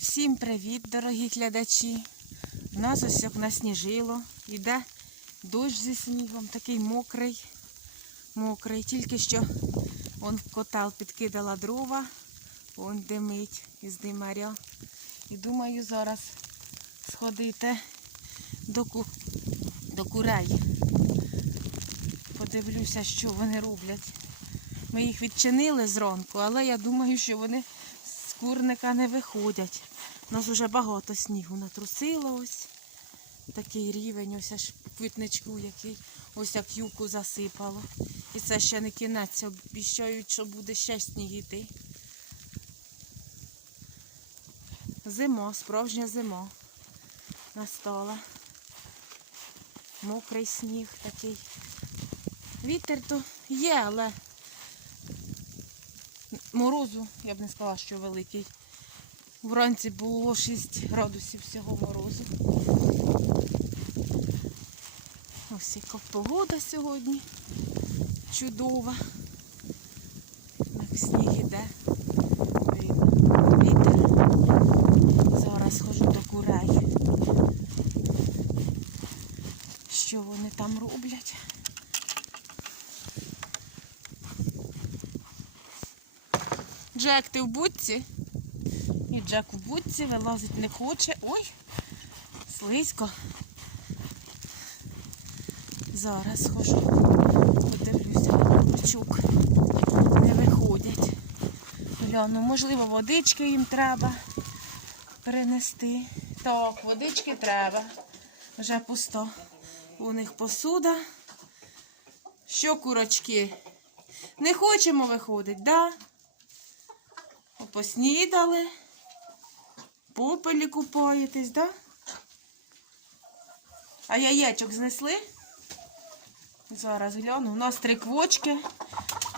Всім привіт, дорогі глядачі. У нас ось як насніжило. Йде дощ зі снігом, такий мокрий, мокрий. Тільки що он в котел підкидала дрова, он димить із димаря. І думаю зараз сходити до, ку... до курей. Подивлюся, що вони роблять. Ми їх відчинили зранку, але я думаю, що вони курника не виходять. У нас вже багато снігу натрусило ось. Такий рівень, ось аж квітничку, який ось як юку засипало. І це ще не кінець, обіщають, що буде ще сніг іти. Зима, справжня зима настала. Мокрий сніг такий. Вітер то є, але морозу, я б не сказала, що великий. Вранці було 6 градусів всього морозу. Ось яка погода сьогодні. Чудова. Як сніг іде. Вітер. Зараз ходжу до курей. Що вони там роблять? Джек, ти в будці? І Джек в будці вилазить не хоче. Ой, слизько. Зараз схожу, подивлюся, курчук. Не виходять. Гляну, можливо, водички їм треба перенести. Так, водички треба. Вже пусто. У них посуда. Що, курочки? Не хочемо виходити, да? Поснідали. Попелі купаєтесь, да? А яєчок знесли? Зараз гляну. У нас три квочки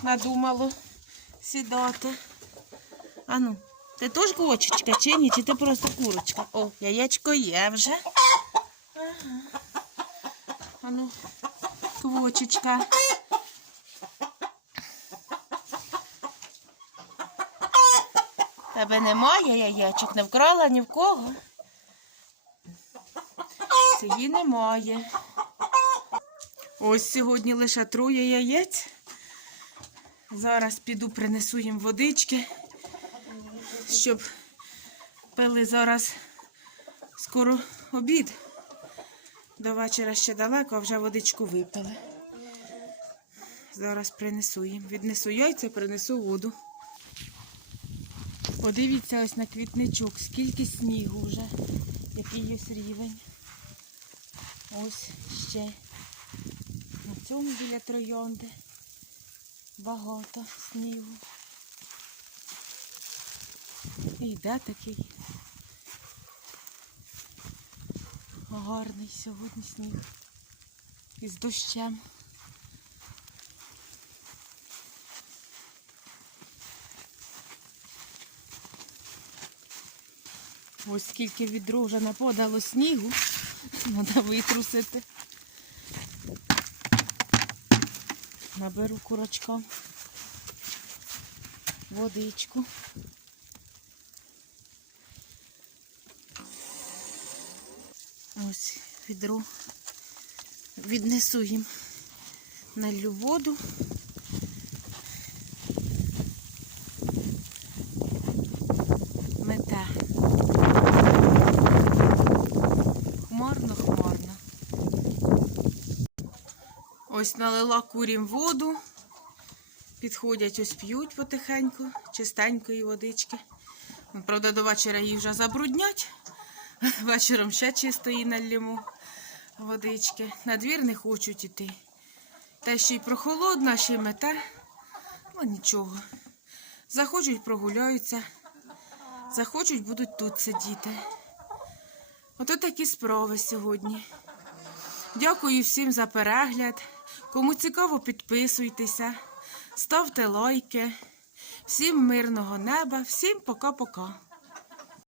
надумало сідати. Ану, ти теж квочечка чи ні? Чи ти просто курочка? О, яєчко є вже. Ага. Ану, квочечка. Тебе немає яєчок, не вкрала ні в кого. Цієї немає. Ось сьогодні лише троє яєць. Зараз піду принесу їм водички, щоб пили зараз скоро обід. До вечора ще далеко, а вже водичку випили. Зараз принесу їм. Віднесу яйця, принесу воду. Подивіться ось на квітничок, скільки снігу вже, який ось рівень. Ось ще. На цьому біля троянди багато снігу. І йде такий гарний сьогодні сніг із дощем. Ось скільки відро вже нападало снігу. Треба витрусити. Наберу курочкам водичку. Ось відро. Віднесу їм налью воду. Ось налила курям воду. Підходять, ось п'ють потихеньку, чистенької водички. Правда, до вечора її вже забруднять. Вечором ще чистої налємо водички. На двір не хочуть іти. Та ще й прохолодно, ще й мете. Ну нічого. Захочуть, прогуляються. Захочуть, будуть тут сидіти. Ото такі справи сьогодні. Дякую всім за перегляд. Кому цікаво, підписуйтеся, ставте лайки. Всім мирного неба, всім пока-пока.